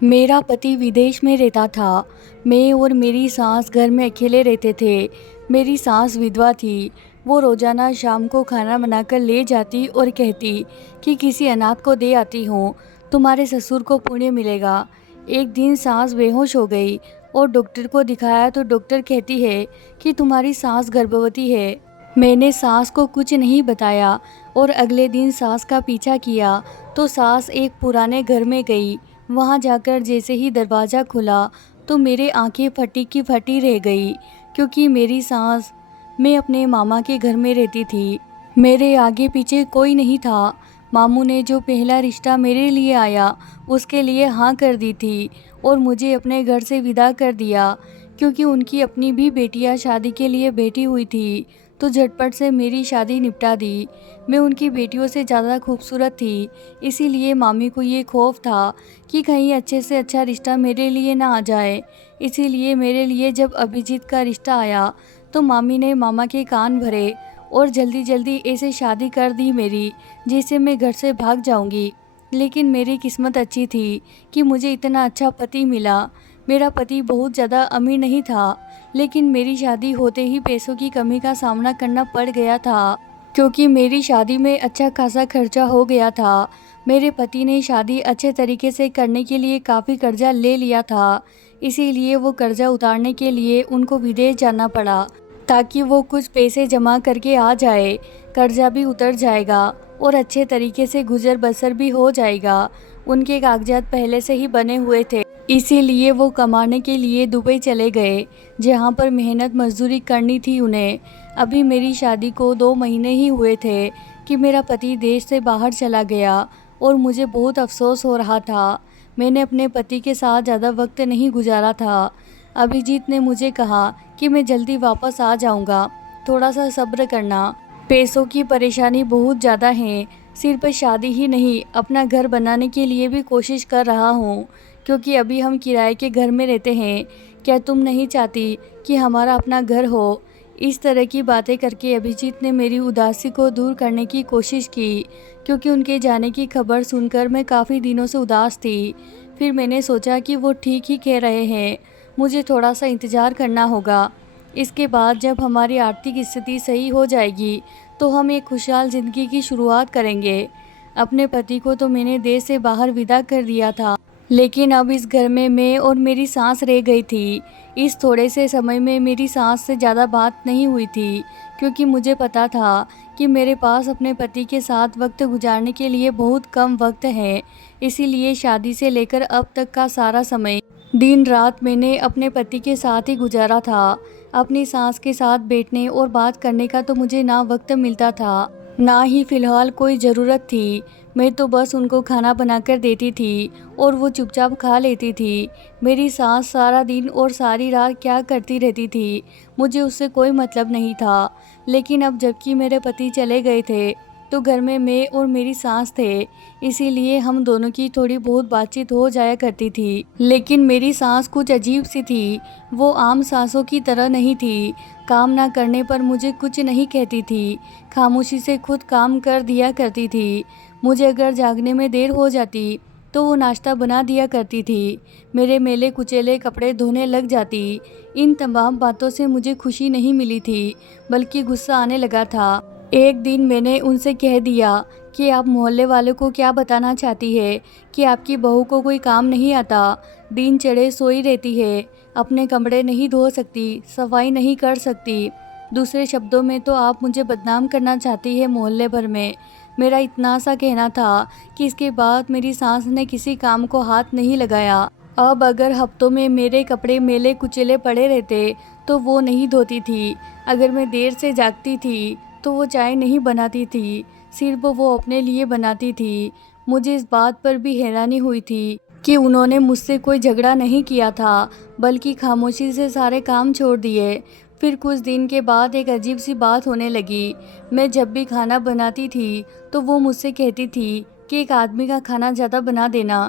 मेरा पति विदेश में रहता था। मैं और मेरी सास घर में अकेले रहते थे। मेरी सास विधवा थी। वो रोज़ाना शाम को खाना बनाकर ले जाती और कहती कि किसी अनाथ को दे आती हूँ, तुम्हारे ससुर को पुण्य मिलेगा। एक दिन सास बेहोश हो गई और डॉक्टर को दिखाया तो डॉक्टर कहती है कि तुम्हारी सास गर्भवती है। मैंने सास को कुछ नहीं बताया और अगले दिन सास का पीछा किया तो सास एक पुराने घर में गई। वहां जाकर जैसे ही दरवाज़ा खुला तो मेरे आंखें फटी की फटी रह गई, क्योंकि मेरी सास मैं अपने मामा के घर में रहती थी। मेरे आगे पीछे कोई नहीं था। मामू ने जो पहला रिश्ता मेरे लिए आया उसके लिए हाँ कर दी थी और मुझे अपने घर से विदा कर दिया, क्योंकि उनकी अपनी भी बेटियां शादी के लिए बैठी हुई थी तो झटपट से मेरी शादी निपटा दी। मैं उनकी बेटियों से ज़्यादा खूबसूरत थी, इसीलिए मामी को ये खौफ था कि कहीं अच्छे से अच्छा रिश्ता मेरे लिए ना आ जाए। इसीलिए मेरे लिए जब अभिजीत का रिश्ता आया तो मामी ने मामा के कान भरे और जल्दी जल्दी ऐसे शादी कर दी मेरी, जिससे मैं घर से भाग जाऊंगी। लेकिन मेरी किस्मत अच्छी थी कि मुझे इतना अच्छा पति मिला। मेरा पति बहुत ज़्यादा अमीर नहीं था, लेकिन मेरी शादी होते ही पैसों की कमी का सामना करना पड़ गया था, क्योंकि मेरी शादी में अच्छा खासा खर्चा हो गया था। मेरे पति ने शादी अच्छे तरीके से करने के लिए काफ़ी कर्जा ले लिया था, इसीलिए वो कर्जा उतारने के लिए उनको विदेश जाना पड़ा ताकि वो कुछ पैसे जमा करके आ जाए। कर्जा भी उतर जाएगा और अच्छे तरीके से गुजर बसर भी हो जाएगा। उनके कागजात पहले से ही बने हुए थे, इसीलिए वो कमाने के लिए दुबई चले गए, जहाँ पर मेहनत मजदूरी करनी थी उन्हें। अभी मेरी शादी को 2 महीने ही हुए थे कि मेरा पति देश से बाहर चला गया और मुझे बहुत अफसोस हो रहा था। मैंने अपने पति के साथ ज़्यादा वक्त नहीं गुजारा था। अभिजीत ने मुझे कहा कि मैं जल्दी वापस आ जाऊंगा, थोड़ा सा सब्र करना। पैसों की परेशानी बहुत ज़्यादा है। सिर्फ शादी ही नहीं, अपना घर बनाने के लिए भी कोशिश कर रहा हूँ, क्योंकि अभी हम किराए के घर में रहते हैं। क्या तुम नहीं चाहती कि हमारा अपना घर हो? इस तरह की बातें करके अभिजीत ने मेरी उदासी को दूर करने की कोशिश की, क्योंकि उनके जाने की खबर सुनकर मैं काफ़ी दिनों से उदास थी। फिर मैंने सोचा कि वो ठीक ही कह रहे हैं, मुझे थोड़ा सा इंतज़ार करना होगा। इसके बाद जब हमारी आर्थिक स्थिति सही हो जाएगी तो हम एक खुशहाल ज़िंदगी की शुरुआत करेंगे। अपने पति को तो मैंने देश से बाहर विदा कर दिया था, लेकिन अब इस घर में मैं और मेरी सास रह गई थी। इस थोड़े से समय में मेरी सास से ज़्यादा बात नहीं हुई थी, क्योंकि मुझे पता था कि मेरे पास अपने पति के साथ वक्त गुजारने के लिए बहुत कम वक्त है। इसीलिए शादी से लेकर अब तक का सारा समय दिन रात मैंने अपने पति के साथ ही गुजारा था। अपनी सास के साथ बैठने और बात करने का तो मुझे ना वक्त मिलता था, ना ही फ़िलहाल कोई ज़रूरत थी। मैं तो बस उनको खाना बनाकर देती थी और वो चुपचाप खा लेती थी। मेरी सास सारा दिन और सारी रात क्या करती रहती थी, मुझे उससे कोई मतलब नहीं था। लेकिन अब जबकि मेरे पति चले गए थे तो घर में मैं और मेरी सास थे, इसीलिए हम दोनों की थोड़ी बहुत बातचीत हो जाया करती थी। लेकिन मेरी सास कुछ अजीब सी थी। वो आम सासों की तरह नहीं थी। काम ना करने पर मुझे कुछ नहीं कहती थी, खामोशी से खुद काम कर दिया करती थी। मुझे अगर जागने में देर हो जाती तो वो नाश्ता बना दिया करती थी, मेरे मैले कुचेले कपड़े धोने लग जाती। इन तमाम बातों से मुझे खुशी नहीं मिली थी, बल्कि गुस्सा आने लगा था। एक दिन मैंने उनसे कह दिया कि आप मोहल्ले वालों को क्या बताना चाहती है कि आपकी बहू को कोई काम नहीं आता, दिन चढ़े सोई रहती है, अपने कपड़े नहीं धो सकती, सफाई नहीं कर सकती। दूसरे शब्दों में तो आप मुझे बदनाम करना चाहती है मोहल्ले भर में। मेरा इतना सा कहना था कि इसके बाद मेरी सास ने किसी काम को हाथ नहीं लगाया। अब अगर हफ्तों में मेरे कपड़े मेले कुचले पड़े रहते तो वो नहीं धोती थी। अगर मैं देर से जागती थी तो वो चाय नहीं बनाती थी, सिर्फ वो अपने लिए बनाती थी। मुझे इस बात पर भी हैरानी हुई थी कि उन्होंने मुझसे कोई झगड़ा नहीं किया था, बल्कि खामोशी से सारे काम छोड़ दिए। फिर कुछ दिन के बाद एक अजीब सी बात होने लगी। मैं जब भी खाना बनाती थी तो वो मुझसे कहती थी कि एक आदमी का खाना ज़्यादा बना देना।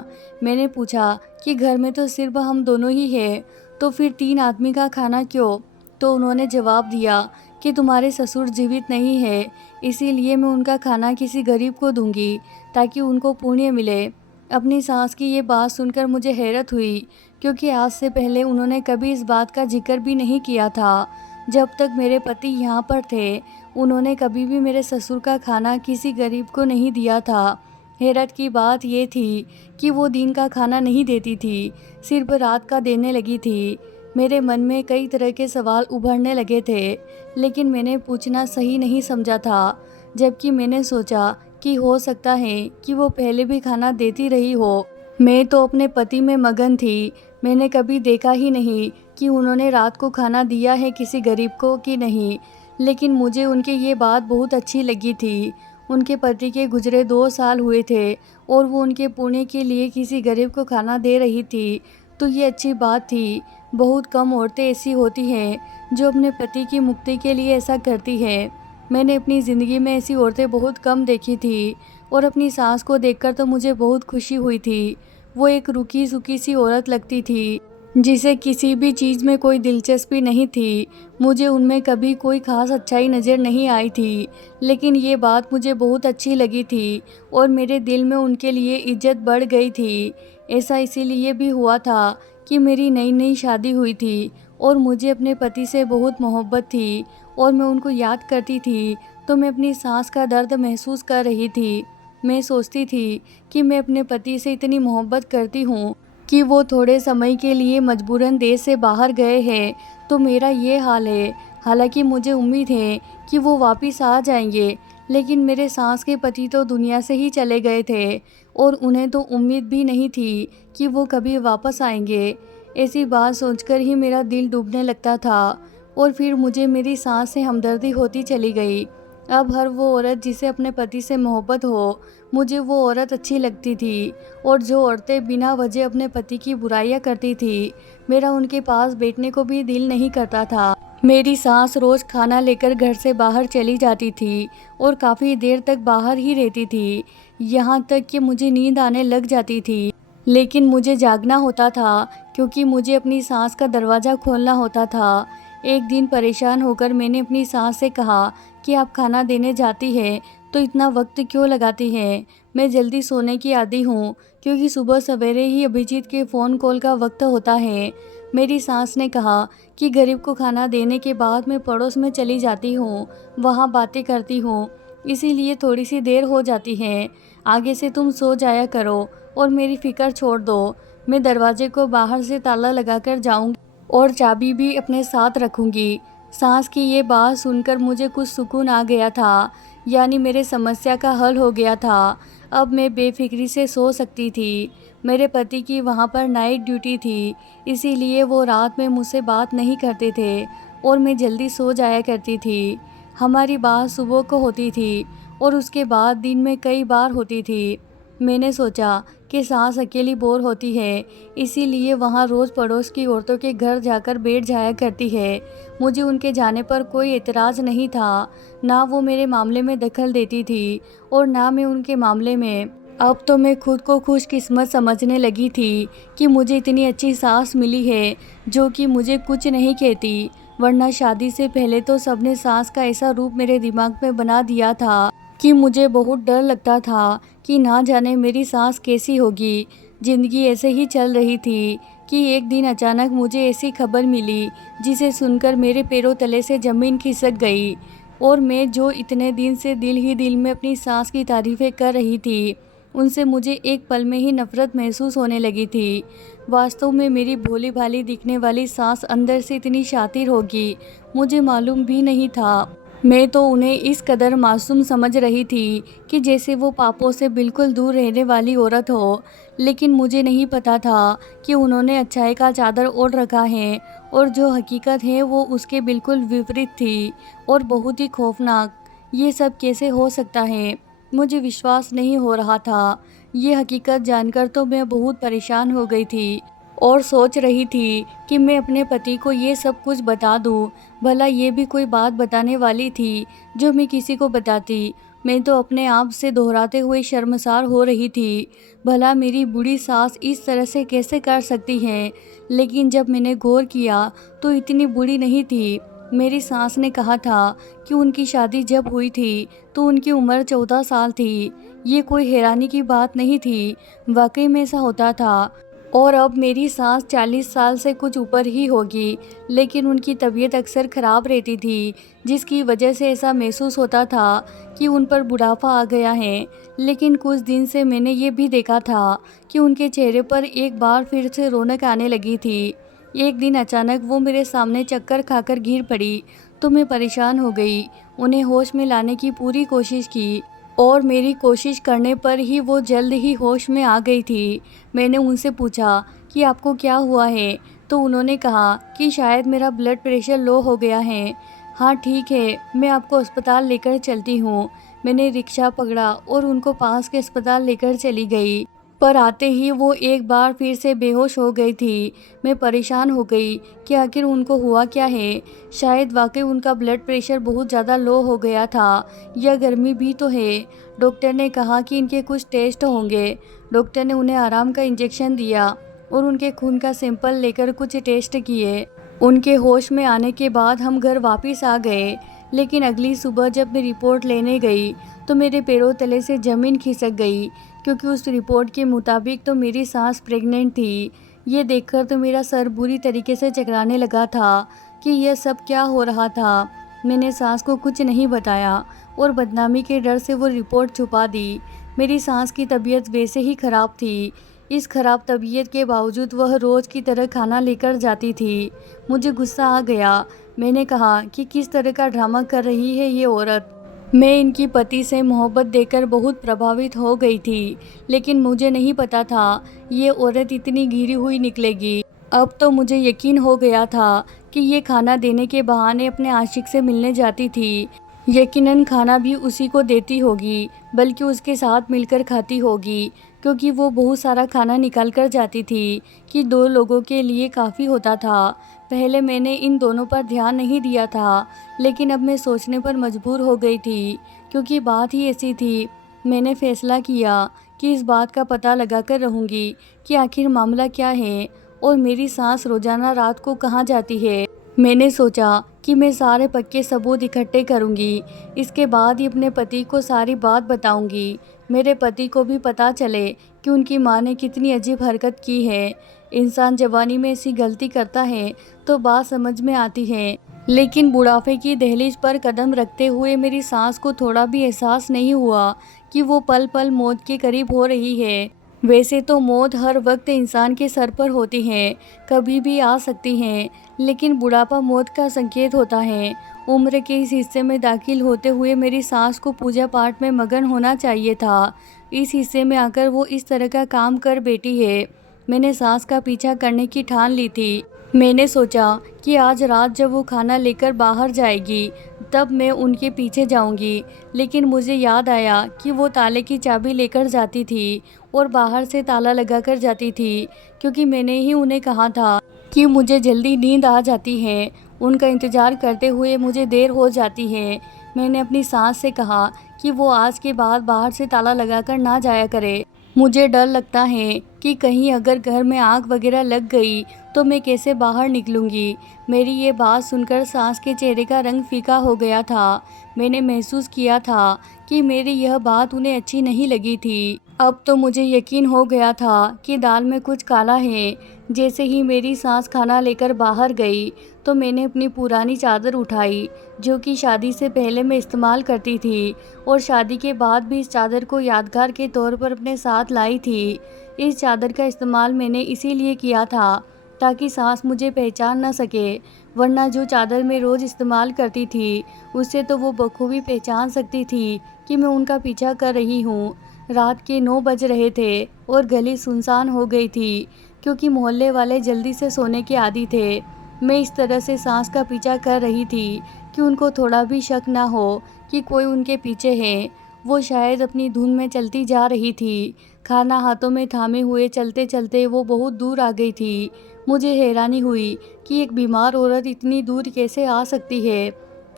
मैंने पूछा कि घर में तो सिर्फ हम दोनों ही हैं, तो फिर 3 आदमी का खाना क्यों? तो उन्होंने जवाब दिया कि तुम्हारे ससुर जीवित नहीं है, इसीलिए मैं उनका खाना किसी गरीब को दूंगी ताकि उनको पुण्य मिले। अपनी सास की ये बात सुनकर मुझे हैरत हुई, क्योंकि आज से पहले उन्होंने कभी इस बात का जिक्र भी नहीं किया था। जब तक मेरे पति यहाँ पर थे, उन्होंने कभी भी मेरे ससुर का खाना किसी गरीब को नहीं दिया था। हैरत की बात ये थी कि वो दिन का खाना नहीं देती थी, सिर्फ रात का देने लगी थी। मेरे मन में कई तरह के सवाल उभरने लगे थे, लेकिन मैंने पूछना सही नहीं समझा था। जबकि मैंने सोचा कि हो सकता है कि वो पहले भी खाना देती रही हो। मैं तो अपने पति में मगन थी। मैंने कभी देखा ही नहीं कि उन्होंने रात को खाना दिया है किसी गरीब को कि नहीं। लेकिन मुझे उनकी ये बात बहुत अच्छी लगी थी। उनके पति के गुजरे 2 साल हुए थे और वो उनके पुण्य के लिए किसी गरीब को खाना दे रही थी, तो ये अच्छी बात थी। बहुत कम औरतें ऐसी होती हैं जो अपने पति की मुक्ति के लिए ऐसा करती हैं। मैंने अपनी ज़िंदगी में ऐसी औरतें बहुत कम देखी थी, और अपनी सास को देखकर तो मुझे बहुत खुशी हुई थी। वो एक रूखी सूखी सी औरत लगती थी, जिसे किसी भी चीज़ में कोई दिलचस्पी नहीं थी। मुझे उनमें कभी कोई ख़ास अच्छाई नज़र नहीं आई थी, लेकिन ये बात मुझे बहुत अच्छी लगी थी और मेरे दिल में उनके लिए इज्जत बढ़ गई थी। ऐसा इसीलिए भी हुआ था कि मेरी नई नई शादी हुई थी और मुझे अपने पति से बहुत मोहब्बत थी, और मैं उनको याद करती थी तो मैं अपनी सास का दर्द महसूस कर रही थी। मैं सोचती थी कि मैं अपने पति से इतनी मोहब्बत करती हूँ कि वो थोड़े समय के लिए मजबूरन देश से बाहर गए हैं, तो मेरा ये हाल है। हालांकि मुझे उम्मीद है कि वो वापस आ जाएंगे, लेकिन मेरे सास के पति तो दुनिया से ही चले गए थे और उन्हें तो उम्मीद भी नहीं थी कि वो कभी वापस आएंगे। ऐसी बात सोचकर ही मेरा दिल डूबने लगता था, और फिर मुझे मेरी सास से हमदर्दी होती चली गई। अब हर वो औरत जिसे अपने पति से मोहब्बत हो, मुझे वो औरत अच्छी लगती थी, और जो औरतें बिना वजह अपने पति की बुराइयां करती थी, मेरा उनके पास बैठने को भी दिल नहीं करता था। मेरी सास रोज़ खाना लेकर घर से बाहर चली जाती थी और काफ़ी देर तक बाहर ही रहती थी, यहाँ तक कि मुझे नींद आने लग जाती थी। लेकिन मुझे जागना होता था, क्योंकि मुझे अपनी सास का दरवाज़ा खोलना होता था। एक दिन परेशान होकर मैंने अपनी सास से कहा कि आप खाना देने जाती हैं तो इतना वक्त क्यों लगाती हैं? मैं जल्दी सोने की आदी हूँ, क्योंकि सुबह सवेरे ही अभिजीत के फ़ोन कॉल का वक्त होता है। मेरी सास ने कहा कि गरीब को खाना देने के बाद मैं पड़ोस में चली जाती हूँ, वहाँ बातें करती हूँ, इसीलिए थोड़ी सी देर हो जाती है। आगे से तुम सो जाया करो और मेरी फ़िक्र छोड़ दो। मैं दरवाजे को बाहर से ताला लगाकर जाऊँगी और चाबी भी अपने साथ रखूँगी। सास की ये बात सुनकर मुझे कुछ सुकून आ गया था, यानी मेरे समस्या का हल हो गया था। अब मैं बेफिक्री से सो सकती थी। मेरे पति की वहाँ पर नाइट ड्यूटी थी, इसीलिए वो रात में मुझसे बात नहीं करते थे और मैं जल्दी सो जाया करती थी। हमारी बात सुबह को होती थी और उसके बाद दिन में कई बार होती थी। मैंने सोचा कि सास अकेली बोर होती है, इसीलिए वहाँ रोज़ पड़ोस की औरतों के घर जाकर बैठ जाया करती है। मुझे उनके जाने पर कोई एतराज़ नहीं था, ना वो मेरे मामले में दखल देती थी और ना मैं उनके मामले में। अब तो मैं खुद को खुशकिस्मत समझने लगी थी कि मुझे इतनी अच्छी सास मिली है जो कि मुझे कुछ नहीं कहती, वरना शादी से पहले तो सबने सास का ऐसा रूप मेरे दिमाग में बना दिया था कि मुझे बहुत डर लगता था कि ना जाने मेरी सास कैसी होगी। ज़िंदगी ऐसे ही चल रही थी कि एक दिन अचानक मुझे ऐसी खबर मिली जिसे सुनकर मेरे पैरों तले से ज़मीन खिसक गई, और मैं जो इतने दिन से दिल ही दिल में अपनी सास की तारीफ़ें कर रही थी, उनसे मुझे एक पल में ही नफ़रत महसूस होने लगी थी। वास्तव में मेरी भोली भाली दिखने वाली सास अंदर से इतनी शातिर होगी, मुझे मालूम भी नहीं था। मैं तो उन्हें इस कदर मासूम समझ रही थी कि जैसे वो पापों से बिल्कुल दूर रहने वाली औरत हो, लेकिन मुझे नहीं पता था कि उन्होंने अच्छाई का चादर ओढ़ रखा है और जो हकीकत है वो उसके बिल्कुल विपरीत थी और बहुत ही खौफनाक। ये सब कैसे हो सकता है? मुझे विश्वास नहीं हो रहा था। ये हकीकत जानकर तो मैं बहुत परेशान हो गई थी और सोच रही थी कि मैं अपने पति को ये सब कुछ बता दूं। भला ये भी कोई बात बताने वाली थी जो मैं किसी को बताती। मैं तो अपने आप से दोहराते हुए शर्मसार हो रही थी। भला मेरी बूढ़ी सास इस तरह से कैसे कर सकती हैं? लेकिन जब मैंने गौर किया तो इतनी बूढ़ी नहीं थी। मेरी सास ने कहा था कि उनकी शादी जब हुई थी तो उनकी उम्र 14 साल थी। ये कोई हैरानी की बात नहीं थी, वाकई में ऐसा होता था। और अब मेरी सास 40 साल से कुछ ऊपर ही होगी, लेकिन उनकी तबीयत अक्सर ख़राब रहती थी, जिसकी वजह से ऐसा महसूस होता था कि उन पर बुढ़ापा आ गया है। लेकिन कुछ दिन से मैंने ये भी देखा था कि उनके चेहरे पर एक बार फिर से रौनक आने लगी थी। एक दिन अचानक वो मेरे सामने चक्कर खाकर गिर पड़ी तो मैं परेशान हो गई। उन्हें होश में लाने की पूरी कोशिश की और मेरी कोशिश करने पर ही वो जल्द ही होश में आ गई थी। मैंने उनसे पूछा कि आपको क्या हुआ है, तो उन्होंने कहा कि शायद मेरा ब्लड प्रेशर लो हो गया है। हाँ ठीक है, मैं आपको अस्पताल लेकर चलती हूँ। मैंने रिक्शा पकड़ा और उनको पास के अस्पताल लेकर चली गई। पर आते ही वो एक बार फिर से बेहोश हो गई थी। मैं परेशान हो गई कि आखिर उनको हुआ क्या है। शायद वाकई उनका ब्लड प्रेशर बहुत ज़्यादा लो हो गया था, या गर्मी भी तो है। डॉक्टर ने कहा कि इनके कुछ टेस्ट होंगे। डॉक्टर ने उन्हें आराम का इंजेक्शन दिया और उनके खून का सैंपल लेकर कुछ टेस्ट किए। उनके होश में आने के बाद हम घर वापस आ गए। लेकिन अगली सुबह जब मैं रिपोर्ट लेने गई तो मेरे पैरों तले से ज़मीन खिसक गई, क्योंकि उस रिपोर्ट के मुताबिक तो मेरी सास प्रेग्नेंट थी। ये देखकर तो मेरा सर बुरी तरीके से चकराने लगा था कि यह सब क्या हो रहा था। मैंने सास को कुछ नहीं बताया और बदनामी के डर से वो रिपोर्ट छुपा दी। मेरी सास की तबीयत वैसे ही ख़राब थी। इस खराब तबीयत के बावजूद वह रोज़ की तरह खाना लेकर जाती थी। मुझे गुस्सा आ गया। मैंने कहा कि किस तरह का ड्रामा कर रही है ये औरत। मैं इनकी पति से मोहब्बत देकर बहुत प्रभावित हो गई थी, लेकिन मुझे नहीं पता था ये औरत इतनी घिरी हुई निकलेगी। अब तो मुझे यकीन हो गया था कि ये खाना देने के बहाने अपने आशिक से मिलने जाती थी। यकीनन खाना भी उसी को देती होगी, बल्कि उसके साथ मिलकर खाती होगी, क्योंकि वो बहुत सारा खाना निकाल कर जाती थी कि 2 लोगों के लिए काफ़ी होता था। पहले मैंने इन दोनों पर ध्यान नहीं दिया था, लेकिन अब मैं सोचने पर मजबूर हो गई थी, क्योंकि बात ही ऐसी थी। मैंने फैसला किया कि इस बात का पता लगाकर रहूँगी कि आखिर मामला क्या है और मेरी सास रोज़ाना रात को कहाँ जाती है। मैंने सोचा कि मैं सारे पक्के सबूत इकट्ठे करूँगी। इसके बाद ही अपने पति को सारी बात बताऊँगी। मेरे पति को भी पता चले कि उनकी माँ ने कितनी अजीब हरकत की है। इंसान जवानी में ऐसी गलती करता है तो बात समझ में आती है, लेकिन बुढ़ापे की दहलीज पर कदम रखते हुए मेरी सास को थोड़ा भी एहसास नहीं हुआ कि वो पल पल मौत के करीब हो रही है। वैसे तो मौत हर वक्त इंसान के सर पर होती है, कभी भी आ सकती है, लेकिन बुढ़ापा मौत का संकेत होता है। उम्र के इस हिस्से में दाखिल होते हुए मेरी सास को पूजा पाठ में मगन होना चाहिए था। इस हिस्से में आकर वो इस तरह का काम कर बैठी है। मैंने सास का पीछा करने की ठान ली थी। मैंने सोचा कि आज रात जब वो खाना लेकर बाहर जाएगी तब मैं उनके पीछे जाऊंगी, लेकिन मुझे याद आया कि वो ताले की चाबी लेकर जाती थी और बाहर से ताला लगाकर जाती थी, क्योंकि मैंने ही उन्हें कहा था कि मुझे जल्दी नींद आ जाती है। उनका इंतज़ार करते हुए मुझे देर हो जाती है। मैंने अपनी सास से कहा कि वो आज के बाद बाहर से ताला लगाकर ना जाया करे। मुझे डर लगता है कि कहीं अगर घर में आग वगैरह लग गई तो मैं कैसे बाहर निकलूंगी। मेरी ये बात सुनकर सास के चेहरे का रंग फीका हो गया था। मैंने महसूस किया था कि मेरी यह बात उन्हें अच्छी नहीं लगी थी। अब तो मुझे यकीन हो गया था कि दाल में कुछ काला है। जैसे ही मेरी सास खाना लेकर बाहर गई तो मैंने अपनी पुरानी चादर उठाई, जो कि शादी से पहले मैं इस्तेमाल करती थी और शादी के बाद भी इस चादर को यादगार के तौर पर अपने साथ लाई थी। इस चादर का इस्तेमाल मैंने इसीलिए किया था ताकि सास मुझे पहचान न सके, वरना जो चादर मैं रोज़ इस्तेमाल करती थी उससे तो वो बखूबी पहचान सकती थी कि मैं उनका पीछा कर रही हूँ। रात के 9 बज रहे थे और गली सुनसान हो गई थी, क्योंकि मोहल्ले वाले जल्दी से सोने के आदी थे। मैं इस तरह से सास का पीछा कर रही थी कि उनको थोड़ा भी शक ना हो कि कोई उनके पीछे है। वो शायद अपनी धुन में चलती जा रही थी। खाना हाथों में थामे हुए चलते चलते वो बहुत दूर आ गई थी। मुझे हैरानी हुई कि एक बीमार औरत इतनी दूर कैसे आ सकती है।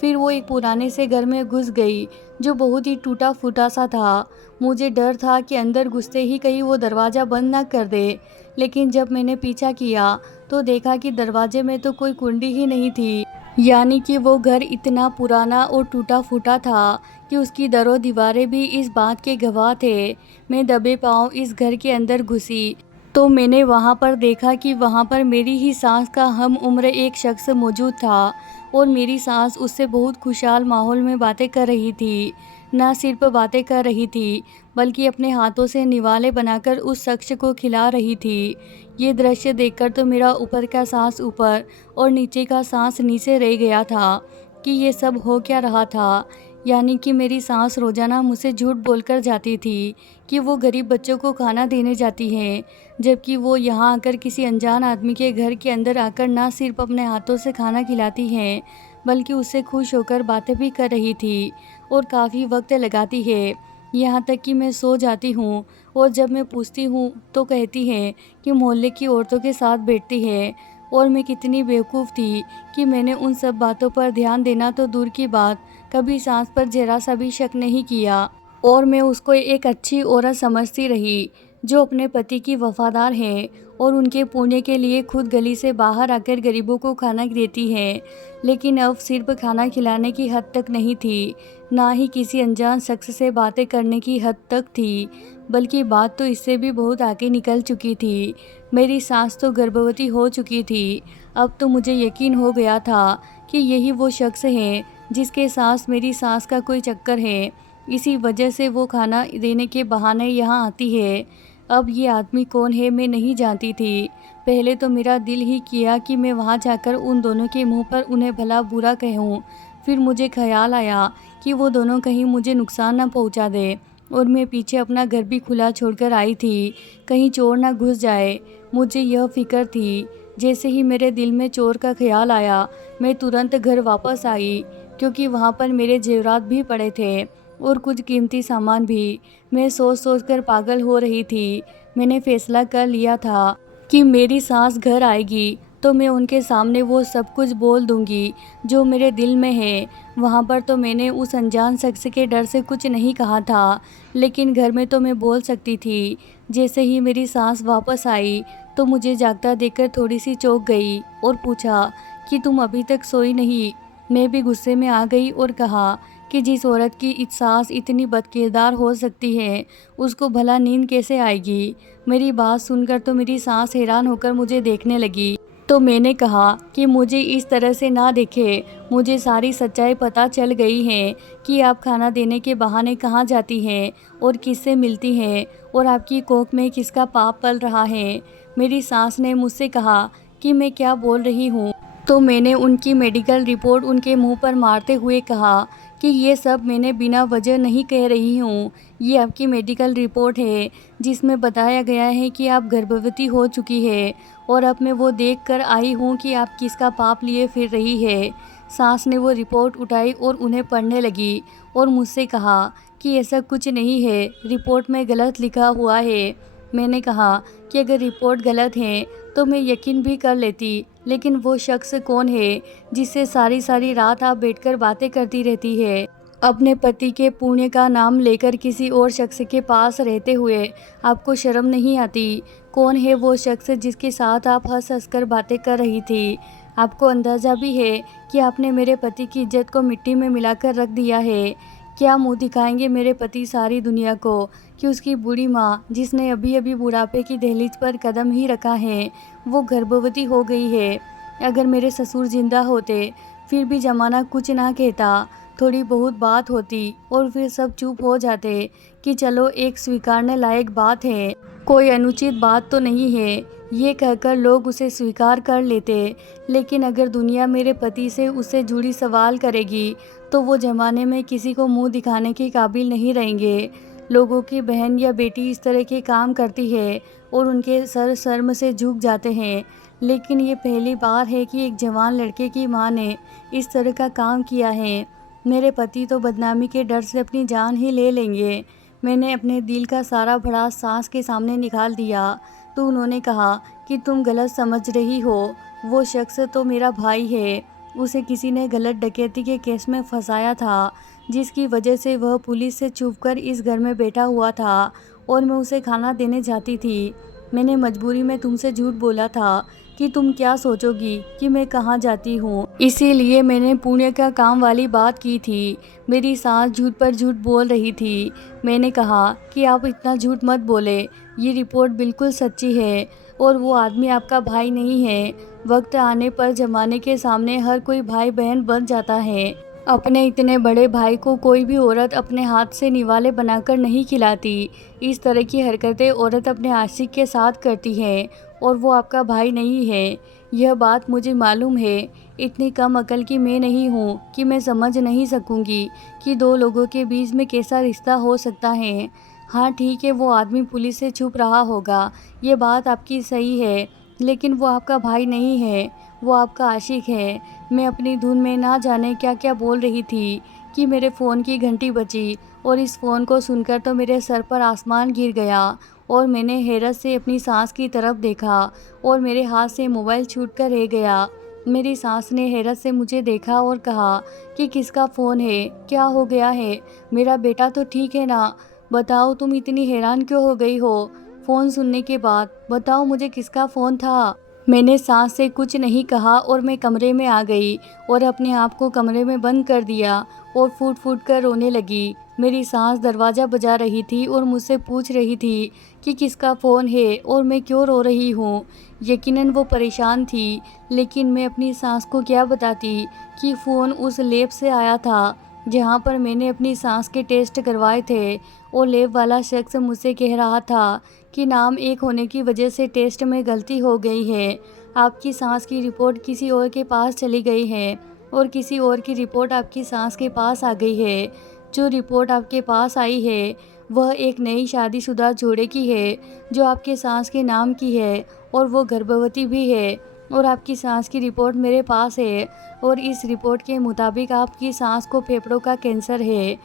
फिर वो एक पुराने से घर में घुस गई जो बहुत ही टूटा फूटा सा था। मुझे डर था कि अंदर घुसते ही कहीं वो दरवाज़ा बंद ना कर दे, लेकिन जब मैंने पीछा किया तो देखा कि दरवाजे में तो कोई कुंडी ही नहीं थी। यानी कि वो घर इतना पुराना और टूटा-फूटा था कि उसकी दरों दीवारें भी इस बात के गवाह थे। मैं दबे पाँव इस घर के अंदर घुसी तो मैंने वहाँ पर देखा कि वहाँ पर मेरी ही सास का हम उम्र एक शख्स मौजूद था और मेरी सास उससे बहुत खुशहाल माहौल में बातें कर रही थी। ना सिर्फ बातें कर रही थी बल्कि अपने हाथों से निवाले बनाकर उस शख्स को खिला रही थी। ये दृश्य देखकर तो मेरा ऊपर का सांस ऊपर और नीचे का सांस नीचे रह गया था कि ये सब हो क्या रहा था। यानी कि मेरी सास रोज़ाना मुझसे झूठ बोलकर जाती थी कि वो गरीब बच्चों को खाना देने जाती हैं, जबकि वो यहाँ आकर किसी अनजान आदमी के घर के अंदर आकर ना सिर्फ अपने हाथों से खाना खिलाती हैं बल्कि उससे खुश होकर बातें भी कर रही थी और काफ़ी वक्त लगाती है। यहाँ तक कि मैं सो जाती हूँ और जब मैं पूछती हूँ तो कहती है कि मोहल्ले की औरतों के साथ बैठती है। और मैं कितनी बेवकूफ़ थी कि मैंने उन सब बातों पर ध्यान देना तो दूर की बात, कभी सास पर जरा सा भी शक नहीं किया और मैं उसको एक अच्छी औरत समझती रही जो अपने पति की वफादार है और उनके पुण्य के लिए खुद गली से बाहर आकर गरीबों को खाना देती है। लेकिन अब सिर्फ खाना खिलाने की हद तक नहीं थी, ना ही किसी अनजान शख्स से बातें करने की हद तक थी, बल्कि बात तो इससे भी बहुत आगे निकल चुकी थी। मेरी सास तो गर्भवती हो चुकी थी। अब तो मुझे यकीन हो गया था कि यही वो शख्स है जिसके साथ मेरी सास का कोई चक्कर है। इसी वजह से वो खाना देने के बहाने यहाँ आती है। अब ये आदमी कौन है मैं नहीं जानती थी। पहले तो मेरा दिल ही किया कि मैं वहाँ जाकर उन दोनों के मुंह पर उन्हें भला बुरा कहूँ। फिर मुझे ख्याल आया कि वो दोनों कहीं मुझे नुकसान न पहुँचा दे और मैं पीछे अपना घर भी खुला छोड़कर आई थी, कहीं चोर ना घुस जाए। मुझे यह फिक्र थी। जैसे ही मेरे दिल में चोर का ख्याल आया मैं तुरंत घर वापस आई, क्योंकि वहाँ पर मेरे जेवरात भी पड़े थे और कुछ कीमती सामान भी। मैं सोच सोच कर पागल हो रही थी। मैंने फैसला कर लिया था कि मेरी सास घर आएगी तो मैं उनके सामने वो सब कुछ बोल दूंगी जो मेरे दिल में है। वहाँ पर तो मैंने उस अनजान शख्स के डर से कुछ नहीं कहा था, लेकिन घर में तो मैं बोल सकती थी। जैसे ही मेरी सास वापस आई तो मुझे जागता देखकर थोड़ी सी चौंक गई और पूछा कि तुम अभी तक सोई नहीं। मैं भी गुस्से में आ गई और कहा कि जिस औरत की सास इतनी बदकिरदार हो सकती है उसको भला नींद कैसे आएगी। मेरी बात सुनकर तो मेरी सास हैरान होकर मुझे देखने लगी। तो मैंने कहा कि मुझे इस तरह से ना देखे, मुझे सारी सच्चाई पता चल गई है कि आप खाना देने के बहाने कहाँ जाती हैं और किससे मिलती हैं और आपकी कोख में किसका पाप पल रहा है। मेरी सास ने मुझसे कहा कि मैं क्या बोल रही हूँ, तो मैंने उनकी मेडिकल रिपोर्ट उनके मुंह पर मारते हुए कहा कि ये सब मैंने बिना वजह नहीं कह रही हूँ। ये आपकी मेडिकल रिपोर्ट है जिसमें बताया गया है कि आप गर्भवती हो चुकी है और अब मैं वो देख कर आई हूँ कि आप किसका पाप लिए फिर रही है। सास ने वो रिपोर्ट उठाई और उन्हें पढ़ने लगी और मुझसे कहा कि ऐसा कुछ नहीं है, रिपोर्ट में गलत लिखा हुआ है। मैंने कहा कि अगर रिपोर्ट गलत है तो मैं यकीन भी कर लेती, लेकिन वो शख्स कौन है जिससे सारी सारी रात आप बैठकर बातें करती रहती है, अपने पति के पुण्य का नाम लेकर किसी और शख्स के पास रहते हुए आपको शर्म नहीं आती? कौन है वो शख्स जिसके साथ आप हंस हंस कर बातें कर रही थी? आपको अंदाज़ा भी है कि आपने मेरे पति की इज्जत को मिट्टी में मिलाकर रख दिया है। क्या मुंह दिखाएंगे मेरे पति सारी दुनिया को कि उसकी बूढ़ी माँ, जिसने अभी अभी बुढ़ापे की दहलीज पर कदम ही रखा है, वो गर्भवती हो गई है। अगर मेरे ससुर जिंदा होते फिर भी ज़माना कुछ ना कहता, थोड़ी बहुत बात होती और फिर सब चुप हो जाते कि चलो एक स्वीकारने लायक बात है, कोई अनुचित बात तो नहीं है, ये कहकर लोग उसे स्वीकार कर लेते। लेकिन अगर दुनिया मेरे पति से उससे जुड़ी सवाल करेगी तो वो ज़माने में किसी को मुंह दिखाने के काबिल नहीं रहेंगे। लोगों की बहन या बेटी इस तरह के काम करती है और उनके सर शर्म से झुक जाते हैं, लेकिन ये पहली बार है कि एक जवान लड़के की मां ने इस तरह का काम किया है। मेरे पति तो बदनामी के डर से अपनी जान ही ले लेंगे। मैंने अपने दिल का सारा भड़ास सास के सामने निकाल दिया तो उन्होंने कहा कि तुम गलत समझ रही हो, वो शख्स तो मेरा भाई है। उसे किसी ने गलत डकैती के केस में फंसाया था, जिसकी वजह से वह पुलिस से छुपकर इस घर में बैठा हुआ था और मैं उसे खाना देने जाती थी। मैंने मजबूरी में तुमसे झूठ बोला था कि तुम क्या सोचोगी कि मैं कहाँ जाती हूँ, इसीलिए मैंने पुण्य का काम वाली बात की थी। मेरी सास झूठ पर झूठ बोल रही थी। मैंने कहा कि आप इतना झूठ मत बोले, ये रिपोर्ट बिल्कुल सच्ची है और वो आदमी आपका भाई नहीं है। वक्त आने पर जमाने के सामने हर कोई भाई बहन बन जाता है। अपने इतने बड़े भाई को कोई भी औरत अपने हाथ से निवाले बनाकर नहीं खिलाती। इस तरह की हरकतें औरत अपने आशिक के साथ करती है और वो आपका भाई नहीं है। यह बात मुझे मालूम है। इतनी कम अकल की मैं नहीं हूँ कि मैं समझ नहीं सकूँगी कि दो लोगों के बीच में कैसा रिश्ता हो सकता है। हाँ ठीक है, वो आदमी पुलिस से छुप रहा होगा, ये बात आपकी सही है, लेकिन वो आपका भाई नहीं है, वो आपका आशिक है। मैं अपनी धुन में ना जाने क्या क्या बोल रही थी कि मेरे फ़ोन की घंटी बजी और इस फ़ोन को सुनकर तो मेरे सर पर आसमान गिर गया और मैंने हैरत से अपनी सास की तरफ देखा और मेरे हाथ से मोबाइल छूट कर रह गया। मेरी सास ने हैरत से मुझे देखा और कहा कि किसका फ़ोन है, क्या हो गया है, मेरा बेटा तो ठीक है ना? बताओ तुम इतनी हैरान क्यों हो गई हो फ़ोन सुनने के बाद? बताओ मुझे किसका फ़ोन था? मैंने सास से कुछ नहीं कहा और मैं कमरे में आ गई और अपने आप को कमरे में बंद कर दिया और फूट फूट कर रोने लगी। मेरी सास दरवाज़ा बजा रही थी और मुझसे पूछ रही थी कि किसका फ़ोन है और मैं क्यों रो रही हूँ। यकीनन वो परेशान थी, लेकिन मैं अपनी सास को क्या बताती कि फ़ोन उस लैब से आया था जहाँ पर मैंने अपनी सांस के टेस्ट करवाए थे और लैब वाला शख्स मुझसे कह रहा था कि नाम एक होने की वजह से टेस्ट में गलती हो गई है। आपकी सांस की रिपोर्ट किसी और के पास चली गई है और किसी और की रिपोर्ट आपकी सांस के पास आ गई है। जो रिपोर्ट आपके पास आई है वह एक नई शादीशुदा जोड़े की है जो आपके सांस के नाम की है और वो गर्भवती भी है। और आपकी सांस की रिपोर्ट मेरे पास है और इस रिपोर्ट के मुताबिक आपकी सांस को फेफड़ों का कैंसर है।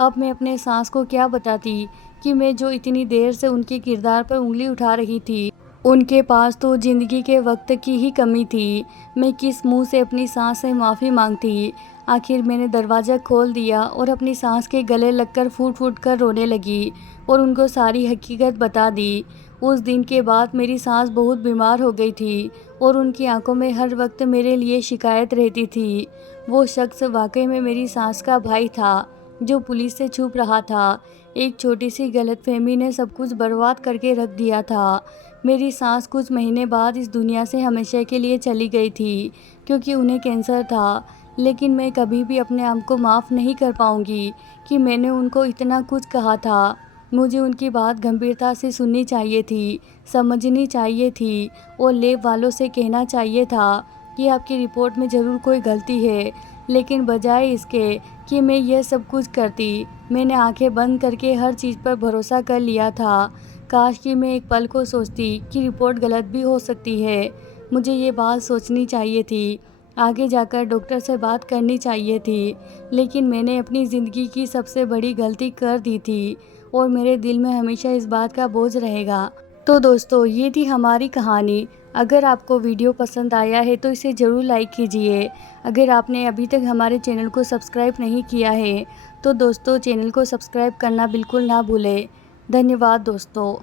अब मैं अपने सांस को क्या बताती कि मैं जो इतनी देर से उनके किरदार पर उंगली उठा रही थी, उनके पास तो ज़िंदगी के वक्त की ही कमी थी। मैं किस मुंह से अपनी सांस से माफ़ी मांगती। आखिर मैंने दरवाज़ा खोल दिया और अपनी सांस के गले लगकर फूट फूट कर रोने लगी और उनको सारी हकीकत बता दी। उस दिन के बाद मेरी सांस बहुत बीमार हो गई थी और उनकी आंखों में हर वक्त मेरे लिए शिकायत रहती थी। वो शख्स वाकई में मेरी सांस का भाई था जो पुलिस से छुप रहा था। एक छोटी सी गलतफहमी ने सब कुछ बर्बाद करके रख दिया था। मेरी सास कुछ महीने बाद इस दुनिया से हमेशा के लिए चली गई थी क्योंकि उन्हें कैंसर था। लेकिन मैं कभी भी अपने आप को माफ़ नहीं कर पाऊंगी कि मैंने उनको इतना कुछ कहा था। मुझे उनकी बात गंभीरता से सुननी चाहिए थी, समझनी चाहिए थी और लैब वालों से कहना चाहिए था कि आपकी रिपोर्ट में ज़रूर कोई गलती है। लेकिन बजाय इसके कि मैं यह सब कुछ करती, मैंने आंखें बंद करके हर चीज़ पर भरोसा कर लिया था। काश कि मैं एक पल को सोचती कि रिपोर्ट गलत भी हो सकती है। मुझे ये बात सोचनी चाहिए थी, आगे जाकर डॉक्टर से बात करनी चाहिए थी, लेकिन मैंने अपनी ज़िंदगी की सबसे बड़ी गलती कर दी थी और मेरे दिल में हमेशा इस बात का बोझ रहेगा। तो दोस्तों, ये थी हमारी कहानी। अगर आपको वीडियो पसंद आया है तो इसे ज़रूर लाइक कीजिए। अगर आपने अभी तक हमारे चैनल को सब्सक्राइब नहीं किया है तो दोस्तों चैनल को सब्सक्राइब करना बिल्कुल ना भूलें। धन्यवाद दोस्तों।